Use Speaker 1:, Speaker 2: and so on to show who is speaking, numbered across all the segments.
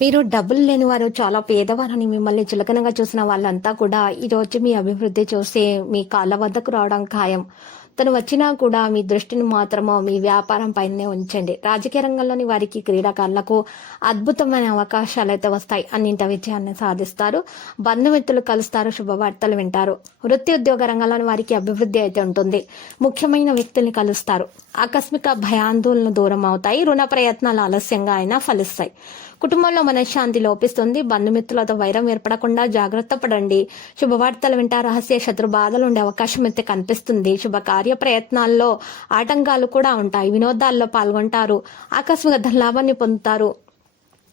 Speaker 1: మీరు డబ్బులు లేని వారు చాలా పేదవారని మిమ్మల్ని చులకనగా చూసిన వాళ్ళంతా కూడా ఈరోజు మీ అభివృద్ధి చూసి మీ కాళ్ళ వద్దకు రావడం ఖాయం. తను వచ్చినా కూడా మీ దృష్టిని మాత్రము మీ వ్యాపారం పైనే ఉంచండి. రాజకీయ రంగంలోని వారికి క్రీడాకారులకు అద్భుతమైన అవకాశాలు అయితే వస్తాయి. అన్నింట విజయాన్ని సాధిస్తారు. బంధుమిత్రులు కలుస్తారు. శుభవార్తలు వింటారు. వృత్తి ఉద్యోగ రంగంలోని వారికి అభివృద్ధి అయితే ఉంటుంది. ముఖ్యమైన వ్యక్తుల్ని కలుస్తారు. ఆకస్మిక భయాందోళనలు దూరం అవుతాయి. రుణ ప్రయత్నాలు ఆలస్యంగా అయినా ఫలిస్తాయి. కుటుంబంలో మనశ్శాంతి లోపిస్తుంది. బంధుమిత్రులతో వైరం ఏర్పడకుండా జాగ్రత్త పడండి. శుభవార్తలు వింటా రహస్య శత్రు బాధలు ఉండే అవకాశం అయితే కనిపిస్తుంది. శుభకార్య కార్య ప్రయత్నాల్లో ఆటంకాలు కూడా ఉంటాయి. వినోదాల్లో పాల్గొంటారు. ఆకస్మిక ధనలాభాన్ని పొందుతారు.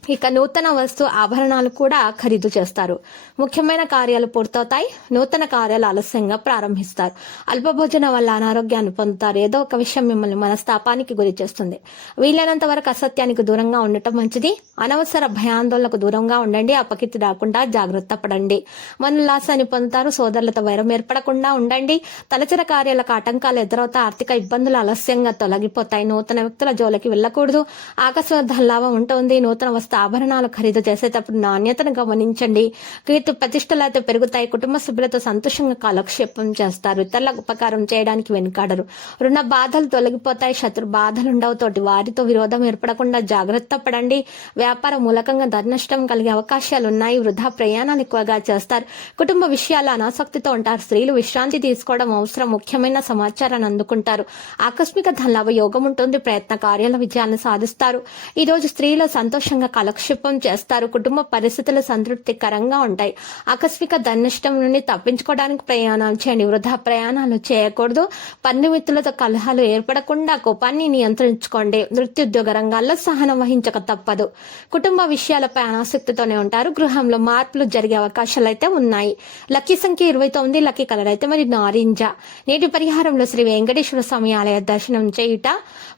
Speaker 1: ఇక నూతన వస్తు ఆభరణాలు కూడా ఖరీదు చేస్తారు. ముఖ్యమైన కార్యాలు పూర్తవుతాయి. నూతన కార్యాలు ఆలస్యంగా ప్రారంభిస్తారు. అల్పభోజన వల్ల అనారోగ్యాన్ని పొందుతారు. ఏదో ఒక విషయం మిమ్మల్ని మనస్తాపానికి గురి చేస్తుంది. వీలైనంత వరకు అసత్యానికి దూరంగా ఉండటం మంచిది. అనవసర భయాందోళనకు దూరంగా ఉండండి. అపకీర్తి రాకుండా జాగ్రత్త పడండి. మనోల్లాసాన్ని పొందుతారు. సోదరులతో వైరం ఏర్పడకుండా ఉండండి. తలచర కార్యాలకు ఆటంకాలు ఎదురవుతా ఆర్థిక ఇబ్బందులు ఆలస్యంగా తొలగిపోతాయి. నూతన వ్యక్తుల జోలికి వెళ్ళకూడదు. ఆకస్మిక లాభం ఉంటుంది. నూతన వస్తు ఆభరణాలు ఖరీదు చేసేటప్పుడు నాణ్యతను గమనించండి. కీర్తి ప్రతిష్టలు అయితే పెరుగుతాయి. కుటుంబ సభ్యులతో సంతోషంగా కాలక్షేపం చేస్తారు. ఇతరులకు ఉపకారం చేయడానికి వెనుకాడరు. రుణ బాధలు తొలగిపోతాయి. శత్రు బాధలు ఉండవు తోటి వారితో విరోధం ఏర్పడకుండా జాగ్రత్త పడండి. వ్యాపార మూలకంగా ధననష్టం కలిగే అవకాశాలు ఉన్నాయి వృధా ప్రయాణాలు ఎక్కువగా చేస్తారు. కుటుంబ విషయాల అనాసక్తితో ఉంటారు. స్త్రీలు విశ్రాంతి తీసుకోవడం అవసరం. ముఖ్యమైన సమాచారాన్ని అందుకుంటారు. ఆకస్మిక ధనలాభ యోగం ఉంటుంది. ప్రయత్న కార్యాల విజయాన్ని సాధిస్తారు. ఈ రోజు స్త్రీలు సంతోషంగా కాలక్షేపం చేస్తారు. కుటుంబ పరిస్థితులు సంతృప్తికరంగా ఉంటాయి. ఆకస్మిక ధనిష్టం నుండి తప్పించుకోవడానికి ప్రయాణాలు చేయండి. వృధా ప్రయాణాలు చేయకూడదు. పరిమితులతో కలహాలు ఏర్పడకుండా కోపాన్ని నియంత్రించుకోండి. నృత్యోద్యోగ రంగాల్లో సహనం వహించక తప్పదు. కుటుంబ విషయాలపై అనాసక్తితోనే ఉంటారు. గృహంలో మార్పులు జరిగే అవకాశాలు అయితే ఉన్నాయి. లక్కీ సంఖ్య ఇరవై తొమ్మిది లక్కీ కలర్ అయితే మరి నారింజ. నేటి పరిహారంలో శ్రీ వెంకటేశ్వర స్వామి ఆలయ దర్శనం చేయుట.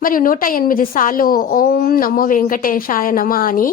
Speaker 1: మరియు నూట ఎనిమిది సార్లు ఓం నమో వెంకటేశాయ నమ అని